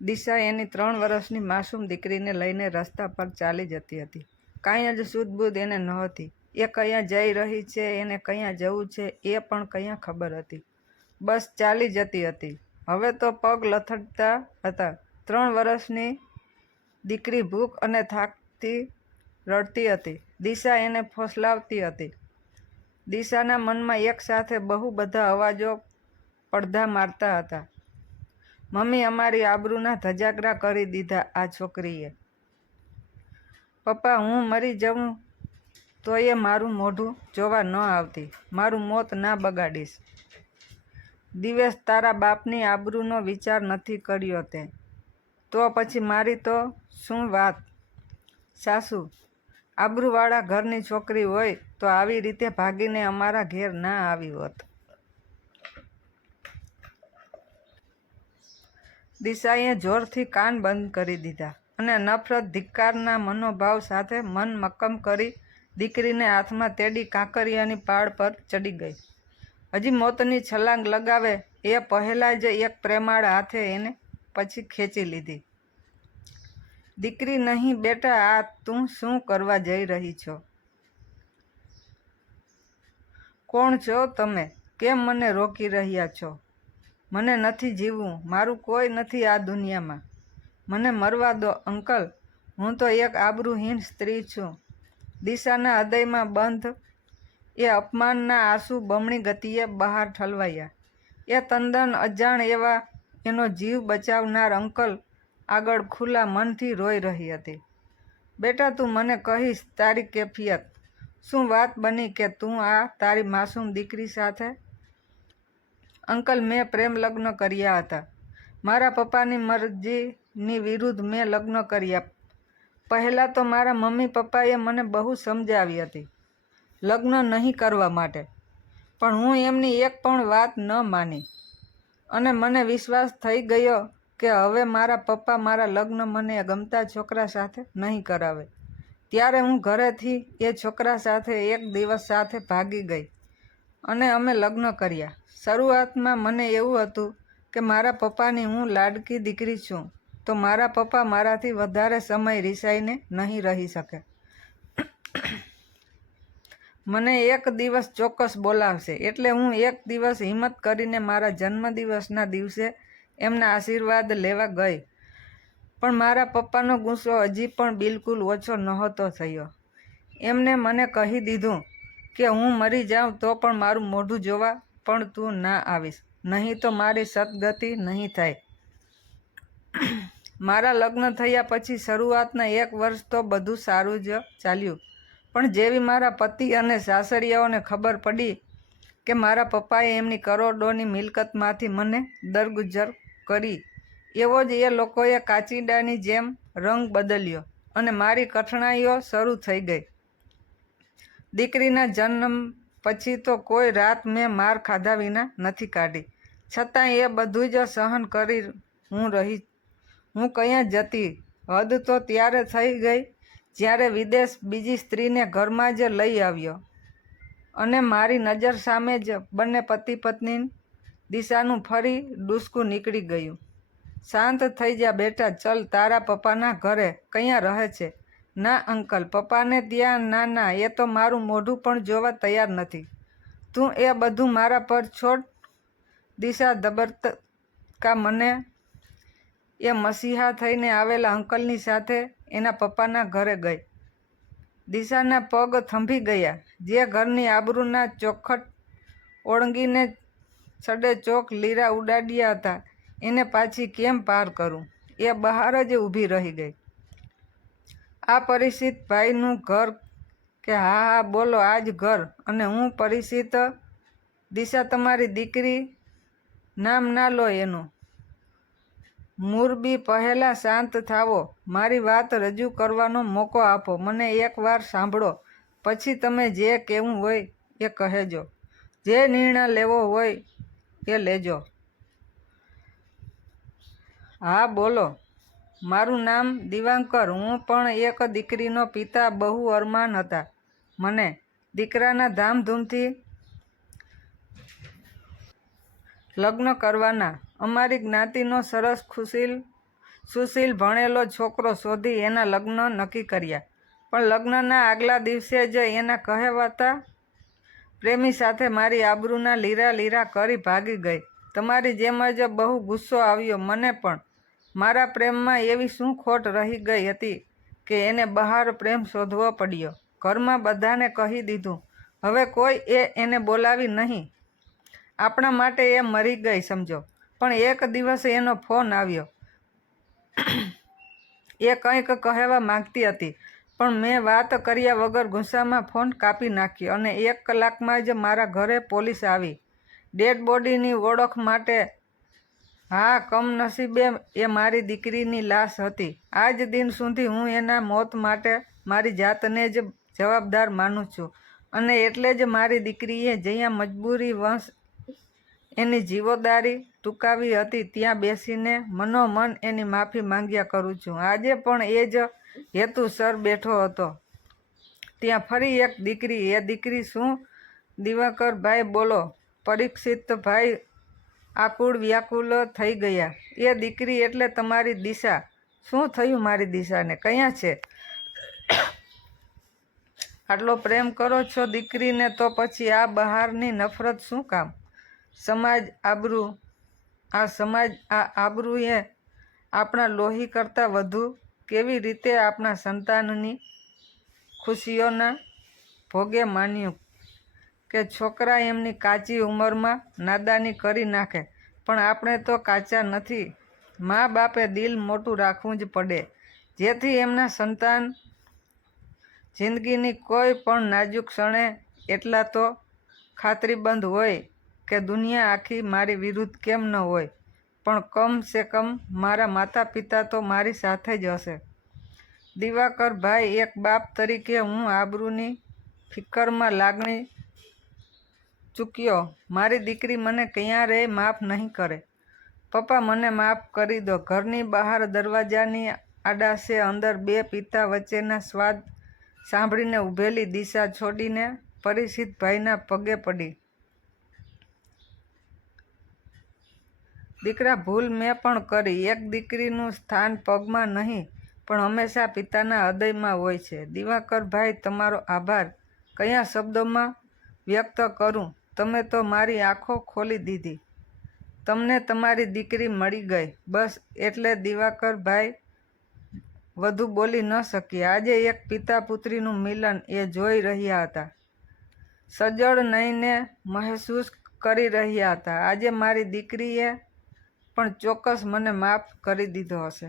દિશા એની 3 વર્ષની માસૂમ દીકરીને લઈને રસ્તા પર ચાલી જતી હતી. કાંઈ જ સૂઝબૂઝ એને નહોતી. એ કયાં જઈ રહી છે, એને કયાં જવું છે એ પણ કયાં ખબર હતી. બસ ચાલી જતી હતી. હવે તો પગ લથડતા હતા. 3 વર્ષની દીકરી ભૂખ અને થાકથી રડતી હતી. દિશા એને ફોસલાવતી હતી. દિશાના મનમાં એક સાથે બહુ બધા અવાજો પડધા મારતા હતા. મમ્મી, અમારી આબરૂના ધજાગરા કરી દીધા આ છોકરીએ. પપ્પા, હું મરી જઉં તોય મારું મોઢું જોવા ન આવતી. મારું મોત ના બગાડીશ. દિવેશ, તારા બાપની આબરૂનો વિચાર નથી કર્યો તે. તો પછી મારી તો શું વાત? સાસુ, આબરૂવાળા ઘરની છોકરી હોય તો આવી રીતે ભાગીને અમારા ઘેર ના આવી હોત. દિશાએ જોરથી કાન બંધ કરી દીધા અને નફરત ધિક્કારના મનોભાવ સાથે મન મક્કમ કરી દીકરીને હાથમાં તેડી કાંકરિયાની પાળ પર ચડી ગઈ. હજી મોતની છલાંગ લગાવે એ પહેલાં જ એક પ્રેમાળ હાથે એને પછી ખેંચી લીધી. દીકરી, નહીં બેટા, આ તું શું કરવા જઈ રહી છો? કોણ છો તમે? કેમ મને રોકી રહ્યા છો? મને નથી જીવવું. મારું કોઈ નથી આ દુનિયામાં. મને મરવા દો અંકલ. હું તો એક આબરૂહીન સ્ત્રી છું. દિશાના હૃદયમાં બંધ એ અપમાનના આંસુ બમણી ગતિએ બહાર ઠલવાયા. એ તદ્દન અજાણ એવા એનો જીવ બચાવનાર અંકલ આગળ ખુલ્લા મનથી રોઈ રહી હતી. બેટા, તું મને કહીશ તારી કેફિયત શું વાત બની કે તું આ તારી માસૂમ દીકરી સાથે? અંકલ, મેં પ્રેમ લગ્ન કર્યા હતા. મારા પપ્પાની મરજીની વિરુદ્ધ મેં લગ્ન કર્યા. પહેલાં તો મારા મમ્મી પપ્પાએ મને બહુ સમજાવી હતી લગ્ન નહીં કરવા માટે, પણ હું એમની એક પણ વાત ન માની અને મને વિશ્વાસ થઈ ગયો કે હવે મારા પપ્પા મારા લગ્ન મને ગમતા છોકરા સાથે નહીં કરાવે. ત્યારે હું ઘરેથી એ છોકરા સાથે એક દિવસ સાથે ભાગી ગઈ અને અમે લગ્ન કર્યા. શરૂઆતમાં મને એવું હતું કે મારા પપ્પાની હું લાડકી દીકરી છું તો મારા પપ્પા મારાથી વધારે સમય રિસાઈને નહીં રહી શકે. મને એક દિવસ ચોક્કસ બોલાવશે એટલે હું એક દિવસ હિંમત કરીને મારા જન્મદિવસના દિવસે એમના આશીર્વાદ લેવા ગઈ. પણ મારા પપ્પાનો ગુસ્સો હજી પણ બિલકુલ ઓછો નહોતો થયો. એમને મને કહી દીધું કે હું મરી જાઉં તો પણ મારું મોઢું જોવા પણ તું ના આવીશ, નહીં તો મારી સદગતિ નહીં થાય. મારા લગ્ન થયા પછી શરૂઆતના 1 વર્ષ તો બધું સારું જ ચાલ્યું, પણ જેવી મારા પતિ અને સાસરિયાઓને ખબર પડી કે મારા પપ્પાએ એમની કરોડોની મિલકતમાંથી મને દરગુજર કરી, એવો જ એ લોકોએ કાચીડાની જેમ રંગ બદલ્યો અને મારી કઠણાઈઓ શરૂ થઈ ગઈ. દીકરીના જન્મ પછી તો કોઈ રાત મેં માર ખાધા વિના નથી કાઢી. છતાંય એ બધું જ સહન કરી હું ક્યાં જતી. હદ તો ત્યારે થઈ ગઈ જ્યારે વિદેશ બીજી સ્ત્રીને ઘરમાં જ લઈ આવ્યો અને મારી નજર સામે જ બંને પતિ પત્ની દિશાનું ફરી ડૂસકું નીકળી ગયું. શાંત થઈ જા બેટા, ચલ તારા પપ્પાના ઘરે. ક્યાં રહે છે? ના અંકલ, પપ્પાને ત્યાં. ના ના, એ તો મારું મોઢું પણ જોવા તૈયાર નથી. તું એ બધું મારા પર છોડ. દિશા ધબકતા મને એ મસીહા થઈને આવેલા અંકલની સાથે એના પપ્પાના ઘરે ગઈ. દિશાના પગ થંભી ગયા. જે ઘરની આબરૂના ચોખટ ઓળંગીને સડેચોક લીરા ઉડાડ્યા હતા એને પાછી કેમ પાર કરું? એ બહાર જ ઊભી રહી ગઈ. આ પરિચિત ભાઈનું ઘર કે? હા હા, બોલો, આ જ ઘર. અને હું પરિચિત? દિશા, તમારી દીકરી. નામ ના લો એનું. મુરબી, પહેલાં શાંત થાવો. મારી વાત રજૂ કરવાનો મોકો આપો. મને એકવાર સાંભળો, પછી તમે જે કહેવું હોય એ કહેજો. જે નિર્ણય લેવો હોય એ લેજો. હા બોલો. મારું નામ દિવાકર. હું પણ એક દીકરીનો પિતા. બહુ અરમાન હતા મને દીકરાના ધામધૂમથી લગ્ન કરવાના. અમારી જ્ઞાતિનો સરસ ખુશીલ સુશીલ ભણેલો છોકરો શોધી એના લગ્ન નક્કી કર્યા. પણ લગ્નના આગલા દિવસે જ એના કહેવાતા પ્રેમી સાથે મારી આબરૂના લીરા લીરા કરી ભાગી ગઈ. તમારી જેમ જ બહુ ગુસ્સો આવ્યો મને પણ. મારા પ્રેમમાં એવી શું ખોટ રહી ગઈ હતી કે એને બહાર પ્રેમ શોધવો પડ્યો. ઘરમાં બધાને કહી દીધું. હવે કોઈ એને બોલાવી નહીં. આપણા માટે એ મરી ગઈ સમજો. પણ એક દિવસ એનો ફોન આવ્યો. એ કંઈક કહેવા માંગતી હતી, પણ મેં વાત કર્યા વગર ગુસ્સામાં ફોન કાપી નાખ્યો અને 1 કલાકમાં જ મારા ઘરે પોલીસ આવી. ડેડ બોડીની ઓળખ માટે. હા, કમનસીબે એ મારી દીકરીની લાશ હતી. આજ દિન સુધી હું એના મોત માટે મારી જાતને જ જવાબદાર માનું છું. અને એટલે જ મારી દીકરીએ જ્યાં મજબૂરી વંશ એની જીવોદારી ટૂંકાવી હતી ત્યાં બેસીને મનોમન એની માફી માંગ્યા કરું છું. આજે પણ એ જ હેતુસર બેઠો હતો. ત્યાં ફરી એક દીકરી. એ દીકરી શું? દિવાકરભાઈ બોલો. પરીક્ષિતભાઈ આકુળ વ્યાકુલ થઈ ગયા. એ દીકરી એટલે તમારી દિશા. શું થયું મારી દિશાને? ક્યાં છે? આટલો પ્રેમ કરો છો દીકરીને તો પછી આ બહારની નફરત શું કામ? સમાજ આબરૂ. આ આબરૂએ આપણા લોહી કરતાં વધુ કેવી રીતે આપણા સંતાનની ખુશીઓના ભોગે માન્યું કે છોકરા એમની કાચી ઉંમરમાં નાદાની કરી નાખે. પણ આપણે તો કાચા નથી. મા બાપે દિલ મોટું રાખવું જ પડે જેથી એમના સંતાન જિંદગીની કોઈ પણ નાજુક ક્ષણે એટલા તો ખાતરીબંધ હોય કે દુનિયા આખી મારી વિરુદ્ધ કેમ ન હોય, પણ કમ સે કમ મારા માતા પિતા તો મારી સાથે જ હશે. દિવાકરભાઈ, એક બાપ તરીકે હું આબરૂની ફિકરમાં લાગણી ચૂક્યો. મારી દીકરી મને ક્યારેય માફ નહીં કરે. પપ્પા, મને માફ કરી દો. ઘરની બહાર દરવાજાની આડાશે અંદર બે પિતા વચ્ચેના સ્વાદ સાંભળીને ઊભેલી દિશા છોડીને પરીક્ષિતભાઈના પગે પડી. દીકરા, ભૂલ મેં પણ કરી. એક દીકરીનું સ્થાન પગમાં નહીં પણ હંમેશા પિતાના હૃદયમાં હોય છે. દિવાકરભાઈ, તમારો આભાર કયા શબ્દોમાં વ્યક્ત કરું? તમે તો મારી આંખો ખોલી દીધી. તમને તમારી દીકરી મળી ગઈ. બસ, એટલે દિવાકરભાઈ વધુ બોલી ન શક્યા. આજે એક પિતા પુત્રીનું મિલન એ જોઈ રહ્યા હતા. સજ્જડ નયને મહેસૂસ કરી રહ્યા હતા. આજે મારી દીકરીએ પણ ચોક્કસ મને માફ કરી દીધો હશે.